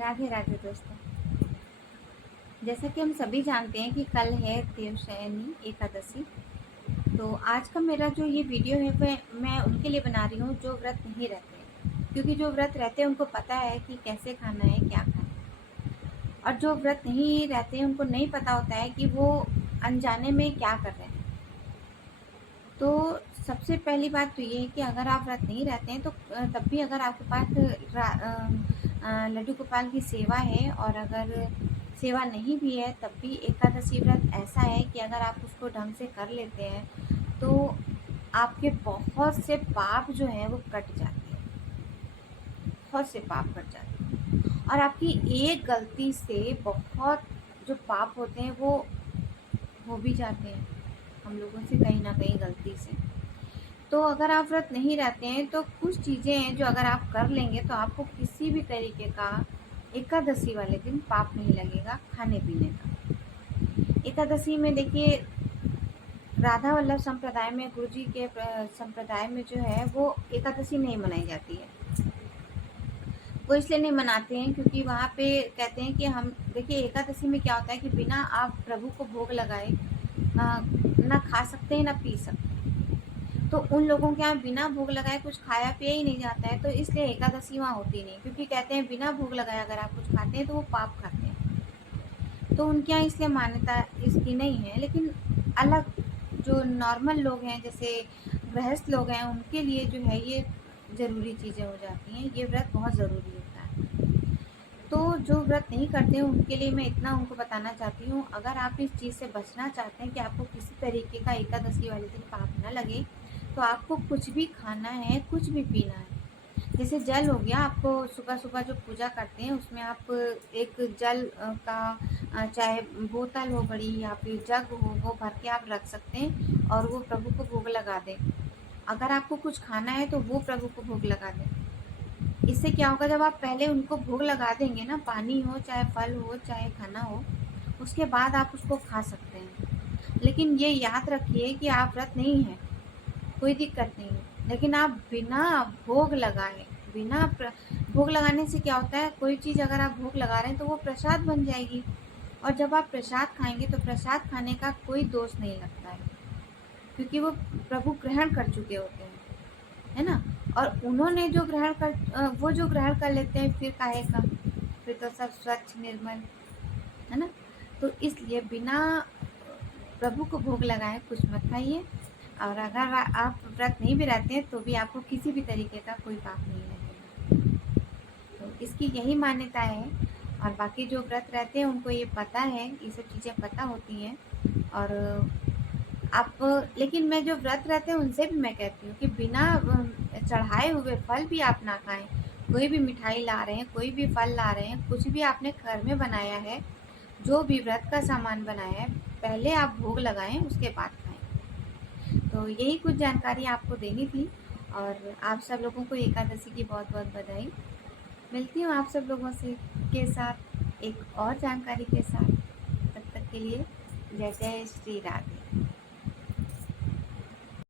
राधे राधे दोस्तों। जैसा कि हम सभी जानते हैं कि कल है देवशयनी एकादशी। तो आज का मेरा जो ये वीडियो है वह मैं उनके लिए बना रही हूँ जो व्रत नहीं रहते हैं, क्योंकि जो व्रत रहते हैं उनको पता है कि कैसे खाना है, क्या खाना है। और जो व्रत नहीं रहते हैं उनको नहीं पता होता है कि वो अनजाने में क्या कर रहे हैं। तो सबसे पहली बात तो ये है कि अगर आप व्रत नहीं रहते हैं तो तब भी अगर आपके पास लड्डू गोपाल की सेवा है, और अगर सेवा नहीं भी है तब भी एकादशी व्रत ऐसा है कि अगर आप उसको ढंग से कर लेते हैं तो आपके बहुत से पाप जो हैं वो कट जाते हैं, बहुत से पाप कट जाते हैं। और आपकी एक गलती से बहुत जो पाप होते हैं वो हो भी जाते हैं हम लोगों से कहीं ना कहीं गलती से। तो अगर आप व्रत नहीं रहते हैं तो कुछ चीज़ें हैं जो अगर आप कर लेंगे तो आपको किसी भी तरीके का एकादशी वाले दिन पाप नहीं लगेगा खाने पीने का। एकादशी में देखिए, राधा वल्लभ संप्रदाय में, गुरु जी के संप्रदाय में जो है वो एकादशी नहीं मनाई जाती है। वो इसलिए नहीं मनाते हैं क्योंकि वहाँ पे कहते हैं कि हम देखिए एकादशी में क्या होता है कि बिना आप प्रभु को भोग लगाए ना खा सकते हैं ना पी सकते हैं। तो उन लोगों के यहाँ बिना भोग लगाए कुछ खाया पिया ही नहीं जाता है, तो इसलिए एकादशी वहाँ होती नहीं, क्योंकि कहते हैं बिना भोग लगाए अगर आप कुछ खाते हैं तो वो पाप खाते हैं। तो उनके यहाँ इसलिए मान्यता इसकी नहीं है। लेकिन अलग जो नॉर्मल लोग हैं, जैसे गृहस्थ लोग हैं, उनके लिए जो है ये ज़रूरी चीज़ें हो जाती हैं। ये व्रत बहुत ज़रूरी होता है। तो जो व्रत नहीं करते हैं उनके लिए मैं इतना उनको बताना चाहती हूँ, अगर आप इस चीज़ से बचना चाहते हैं कि आपको किसी तरीके का एकादशी वाले दिन पाप ना लगे, तो आपको कुछ भी खाना है, कुछ भी पीना है। जैसे जल हो गया, आपको सुबह सुबह जो पूजा करते हैं उसमें आप एक जल का चाहे बोतल हो बड़ी या फिर जग हो, वो भर के आप रख सकते हैं और वो प्रभु को भोग लगा दें। अगर आपको कुछ खाना है तो वो प्रभु को भोग लगा दें। इससे क्या होगा, जब आप पहले उनको भोग लगा देंगे ना, पानी हो चाहे फल हो चाहे खाना हो, उसके बाद आप उसको खा सकते हैं। लेकिन ये याद रखिए कि आप व्रत नहीं है, कोई दिक्कत नहीं है, लेकिन आप बिना भोग लगाए, भोग लगाने से क्या होता है, कोई चीज़ अगर आप भोग लगा रहे हैं तो वो प्रसाद बन जाएगी, और जब आप प्रसाद खाएंगे तो प्रसाद खाने का कोई दोष नहीं लगता है, क्योंकि वो प्रभु ग्रहण कर चुके होते हैं, है ना। और उन्होंने जो वो जो ग्रहण कर लेते हैं फिर काहे का, फिर तो सब स्वच्छ निर्मल, है ना। तो इसलिए बिना प्रभु को भोग लगाए कुछ मत खाइए। और अगर आप व्रत नहीं भी रहते हैं तो भी आपको किसी भी तरीके का कोई पाप नहीं लगेगा। तो इसकी यही मान्यता है। और बाकी जो व्रत रहते हैं उनको ये पता है, ये सब चीज़ें पता होती हैं। और आप, लेकिन मैं जो व्रत रहते हैं उनसे भी मैं कहती हूँ कि बिना चढ़ाए हुए फल भी आप ना खाएं। कोई भी मिठाई ला रहे हैं, कोई भी फल ला रहे हैं, कुछ भी आपने घर में बनाया है, जो भी व्रत का सामान बनाया है, पहले आप भोग लगाएं उसके बाद खाएं। तो यही कुछ जानकारी आपको देनी थी। और आप सब लोगों को एकादशी की बहुत बहुत बधाई। मिलती हूँ आप सब लोगों से के साथ एक और जानकारी के साथ। तब तक के लिए जय जय श्री राधे।